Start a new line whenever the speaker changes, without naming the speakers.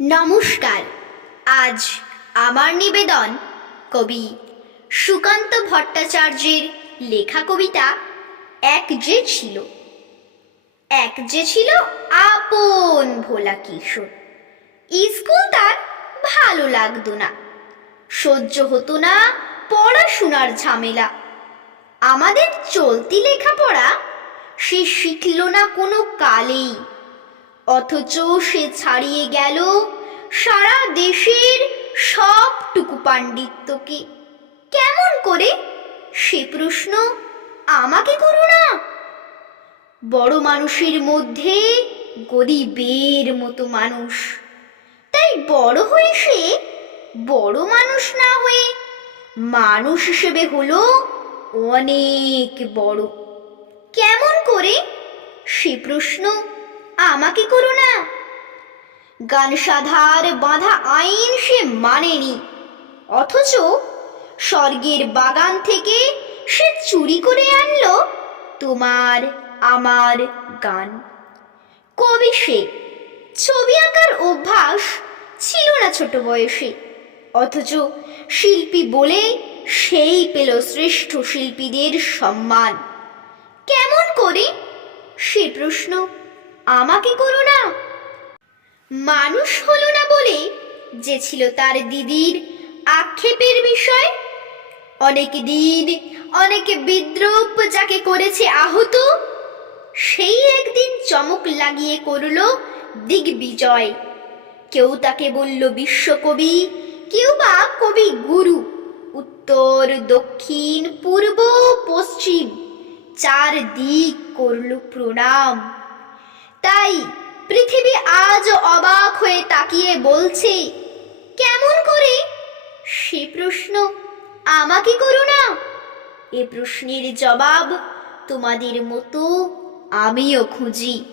নমস্কার। আজ আমার নিবেদন কবি সুকান্ত ভট্টাচার্যের লেখা কবিতা এক যে ছিল। এক যে ছিল আপন ভোলা কিশোর। স্কুল তার ভালো লাগতো না। সহ্য হতো না পড়াশোনার ঝামেলা। আমাদের চলতি লেখাপড়া সে শিখল না কোনো কালেই। অথচ সে ছাড়িয়ে গেল সারা দেশের সবটুকু পাণ্ডিত্যকে। কেমন করে? সে প্রশ্ন আমাকে করো না। বড় মানুষের মধ্যে গরিবের মতো মানুষ। তাই বড় হয়ে সে বড় মানুষ না হয়ে মানুষ হিসেবে হলো অনেক বড়। কেমন করে? সে প্রশ্ন আমাকে করো না। গান সাধার বাঁধা আইন সে মানেনি। অথচ স্বর্গের বাগান থেকে সে চুরি করে আনল তোমার, আমার গান। কবি সে ছবি আঁকার অভ্যাস ছিল না ছোট বয়সে, অথচ শিল্পী বলে সেই পেল শ্রেষ্ঠ শিল্পীদের সম্মান। কেমন করে? সে প্রশ্ন। আমাকে করো না। মানুষ হলো না বলে যে ছিল তার দিদির আক্ষেপের বিষয়। অনেক দিন, অনেক বিদ্রুপ যাকে করেছে আহত, সেই একদিন চমক লাগিয়ে করল দিগ্বিজয়। কেউ তাকে বলল বিশ্বকবি, কেউ বা কবি গুরু। উত্তর, দক্ষিণ, পূর্ব, পশ্চিম। চার দিক করল প্রণাম। তাই পৃথিবী আজ অবাক হয়ে তাকিয়ে বলছে, কেমন করে? সে প্রশ্ন আমাকে করো না। এ প্রশ্নের জবাব তোমাদের মতো আমিও খুঁজি।